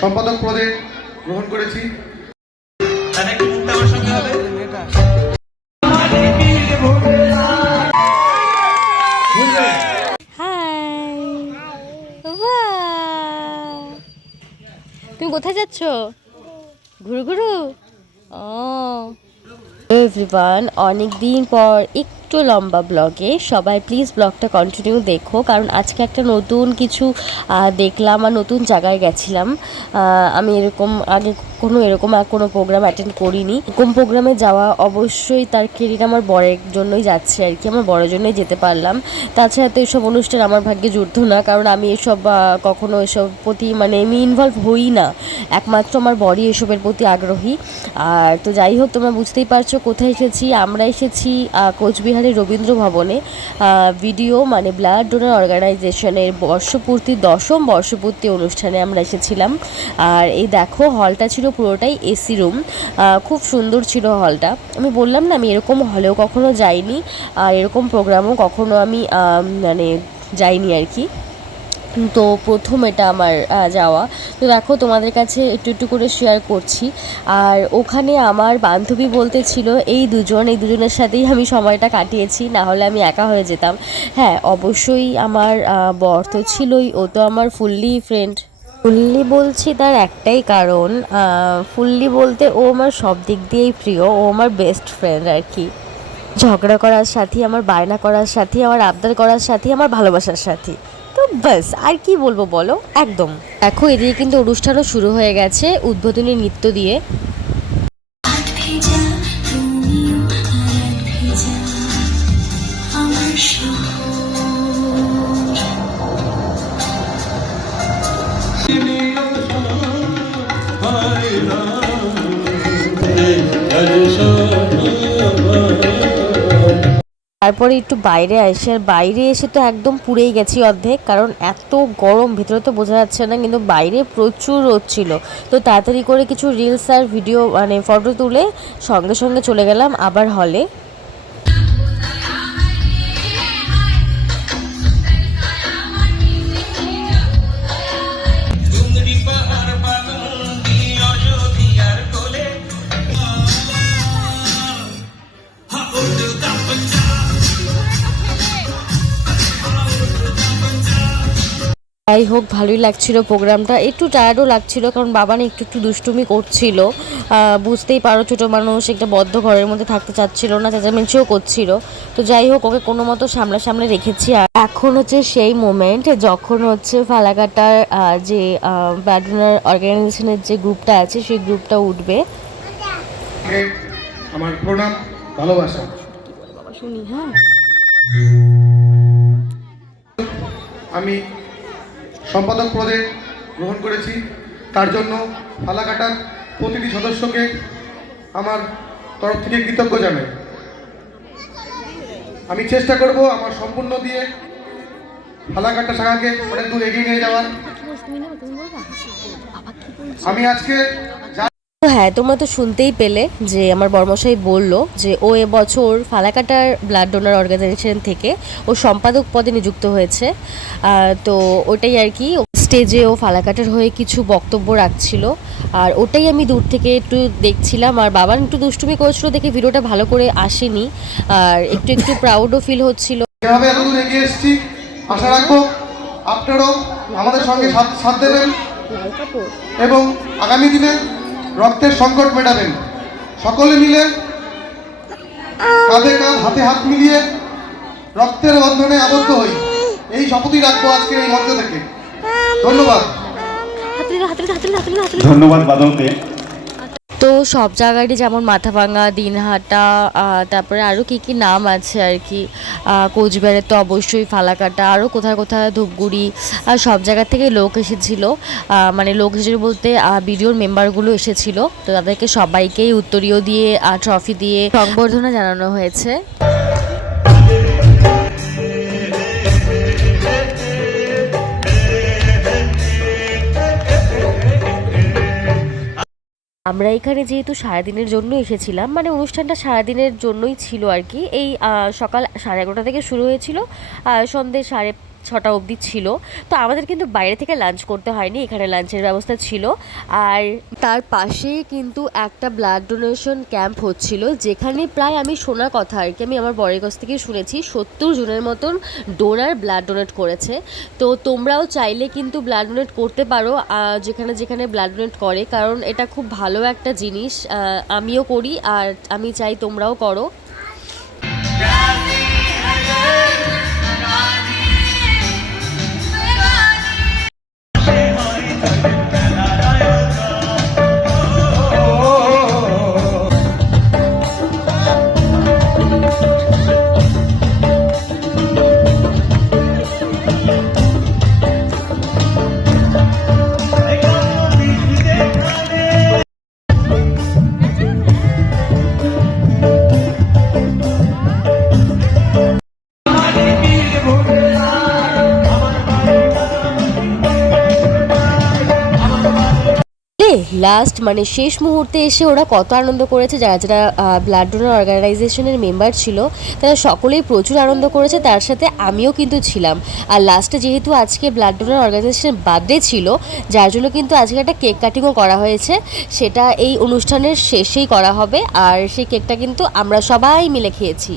সম্পাদক পদে গ্রহণ করেছি। তুমি কোথায় যাচ্ছ? ঘুরু ঘুরু? ও। এভরিওয়ান অনেক দিন পর একটু লম্বা ব্লগে সবাই প্লিজ ব্লগটা কন্টিনিউ দেখো কারণ আজকে একটা নতুন কিছু দেখলাম আর নতুন জায়গায় গেছিলাম। আমি এরকম আগে কোনো এরকম আর কোনো প্রোগ্রাম অ্যাটেন্ড করিনি। এরকম প্রোগ্রামে যাওয়া অবশ্যই তার ক্রেডিট আমার বরের জন্যই যাচ্ছে আর কি আমার বড়ের জন্যই যেতে পারলাম। তাছাড়া তো এসব অনুষ্ঠান আমার ভাগ্যে জুড়তো না কারণ আমি এসব কখনো এসব প্রতি মানে আমি ইনভলভ হই না। একমাত্র আমার বডি এসবের প্রতি আগ্রহী। আর তো যাই হোক তোমরা বুঝতেই পারছ কোথায় এসেছি আমরা এসেছি আহ, কোচবিহারের রবীন্দ্র ভবনে ভিডিও মানে ব্লাড ডোনার অর্গানাইজেশনের বর্ষপূর্তি, দশম বর্ষপূর্তি অনুষ্ঠানে আমরা এসেছিলাম। আর এই দেখো, হলটা ছিল পুরোটাই এসি রুম। খুব সুন্দর ছিল হলটা। আমি বললাম না, আমি এরকম হলেও কখনো যাইনি। আর এরকম প্রোগ্রামও কখনো আমি মানে যাইনি আর কি। তো প্রথম এটা আমার যাওয়া। তো দেখো, তোমাদের কাছে একটু একটু করে শেয়ার করছি। আর ওখানে আমার বান্ধবী বলতে ছিল, এই দুজন, এই দুজনের সাথেই আমি সময়টা কাটিয়েছি, না হলে আমি একা হয়ে যেতাম। হ্যাঁ অবশ্যই আমার বর তো ছিলই, ও তো আমার ফুললি ফ্রেন্ড ফুললি বলছি তার একটাই কারণ ফুললি বলতে ও আমার সব দিক দিয়েই প্রিয়, ও আমার বেস্ট ফ্রেন্ড আর কি। ঝগড়া করার সাথী, আমার বায়না করার সাথী, আমার আবদার করার সাথী, আমার ভালোবাসার সাথী। তো বাস, আর কি বলব বলো? একদম। দেখো এদিকে কিন্তু অনুষ্ঠানও শুরু হয়ে গেছে, উদ্বোধনী নৃত্য দিয়ে। তারপরে একটু বাইরে আসে, আর বাইরে এসে তো একদম পুড়েই গেছি অর্ধেক, কারণ এত গরম, ভিতরে তো বোঝা যাচ্ছে না, কিন্তু বাইরে প্রচুর রোদ ছিল। তো তাড়াতাড়ি করে কিছু রিলস আর ভিডিও মানে ফটো তুলে সঙ্গে সঙ্গে চলে গেলাম আবার হলে যাই হোক ভালোই লাগছিল প্রোগ্রামটা। একটু টায়ার্ডও লাগছিল কারণ বাবা না একটু একটু দুষ্টুমি করছিল। বুঝতেই পারো ছোটো মানুষ একটা বদ্ধ ঘরের মধ্যে থাকতে চাচ্ছিল না চেঁচামেচিও করছিল। তো যাই হোক ওকে কোনো মতো সামনাসামনি রেখেছি। আর এখন হচ্ছে সেই মোমেন্ট যখন হচ্ছে ফালাকাটার যে ব্যাডমিন্টন অর্গানাইজেশনের যে গ্রুপটা আছে সেই গ্রুপটা উঠবে। আমার প্রণাম ভালোবাসা। শুনি হ্যাঁ। আমি সম্পাদক পদে গ্রহণ করেছি। তার জন্য ফালাকাটার প্রতিটি সদস্যকে আমার তরফ থেকে কৃতজ্ঞ জানাই। আমি চেষ্টা করব আমার সম্পূর্ণ দিয়ে ফালাকাটা শাখাকে অনেক দূর এগিয়ে নিয়ে যাওয়ার। আমি আজকে যা হ্যাঁ তোমরা তো শুনতেই পেলে যে আমার বর্মশাই বলল যে ও এবছর ফালাকাটার ব্লাড ডোনার অর্গানাইজেশন থেকে ও সম্পাদক পদে নিযুক্ত হয়েছে। তো ওটাই আর কি স্টেজে ও ফালাকাটার হয়ে কিছু বক্তব্য রাখছিল। আর ওটাই আমি দূর থেকে একটু দেখছিলাম। আর বাবার একটু দুষ্টুমি করেছিল দেখে ভিডিওটা ভালো করে আসেনি। আর একটু একটু প্রাউডও ফিল হচ্ছিল। যেভাবে এতদূর এগিয়ে এসেছি আশা রাখব আপনারাও আমাদের সঙ্গে সাথ সাথ দেবেন। এবং আগামী দিনে রক্তের সংকট মেটাবেন। সকলে মিলে কাঁধে কাঁধ হাতে হাত মিলিয়ে রক্তের বন্ধনে আবদ্ধ হই। এই শপথই রাখব আজকে এই মঞ্চ থেকে। ধন্যবাদ। ধন্যবাদ বাদলকে। তো সব জায়গারই যেমন মাথাভাঙা, দিনহাটা তারপরে আরও কী কী নাম আছে আর কি? কোচবিহারের তো অবশ্যই ফালাকাটা আরও কোথায় কোথায় ধূপগুড়ি আর সব জায়গা থেকে লোক এসেছিল। মানে লোক এসেছিল বলতে বিডিওর মেম্বারগুলো এসেছিল। তো তাদেরকে সবাইকেই উত্তরীয় দিয়ে ট্রফি দিয়ে সংবর্ধনা জানানো হয়েছে। আমরা এখানে যেহেতু সারাদিনের জন্য এসেছিলাম মানে অনুষ্ঠানটা সারাদিনের জন্যই ছিল আর কি। এই সকাল সাড়ে এগারোটা থেকে শুরু হয়েছিল সন্ধ্যে সাড়ে ছটা অবধি ছিল। তো আমাদের কিন্তু বাইরে থেকে লাঞ্চ করতে হয়নি, এখানে লাঞ্চের ব্যবস্থা ছিল। আর তার পাশেই কিন্তু একটা ব্লাড ডোনেশন ক্যাম্প হচ্ছিল, যেখানে প্রায় আমি শোনা কথা আর কি, আমি আমার বরের কাছ থেকে শুনেছি, সত্তর জনের মতন ডোনার ব্লাড ডোনেট করেছে। তো তোমরাও চাইলে কিন্তু ব্লাড ডোনেট করতে পারো যেখানে যেখানে ব্লাড ডোনেট করে, কারণ এটা খুব ভালো একটা জিনিস আমিও করি আর আমি চাই তোমরাও করো। লাস্ট মানে শেষ মুহূর্তে এসে ওরা কত আনন্দ করেছে, যারা যারা ব্লাড ডোনার অর্গানাইজেশনের মেম্বার ছিল, তারা সকলেই প্রচুর আনন্দ করেছে, তার সাথে আমিও কিন্তু ছিলাম। আর লাস্টে যেহেতু আজকে ব্লাড ডোনার অর্গানাইজেশন বার্থডে ছিল, যার জন্য কিন্তু আজকে একটা কেক কাটিংও করা হয়েছে, সেটা এই অনুষ্ঠানের শেষেই করা হবে, আর সেই কেকটা কিন্তু আমরা সবাই মিলে খেয়েছি।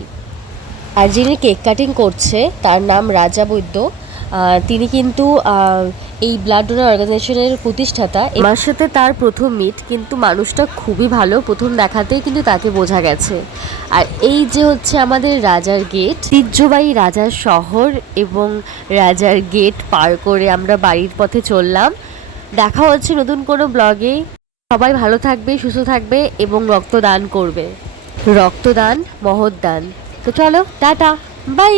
আর যিনি কেক কাটিং করছে, তার নাম রাজা বৈদ্য। তিনি কিন্তু এই ব্লাড ডোনার অর্গানাইজেশনের প্রতিষ্ঠাতা। আমার সাথে তার প্রথম মিট কিন্তু মানুষটা খুবই ভালো। প্রথম দেখাতেই কিন্তু তাকে বোঝা গেছে। আর এই যে হচ্ছে আমাদের রাজার গেট ঐতিহ্যবাহী রাজার শহর এবং রাজার গেট পার করে আমরা বাড়ির পথে চললাম। দেখা হচ্ছে নতুন কোনো ব্লগে সবাই ভালো থাকবে, সুস্থ থাকবে এবং রক্তদান করবে। রক্তদান, মহৎদান। তো চলো, টাটা বাই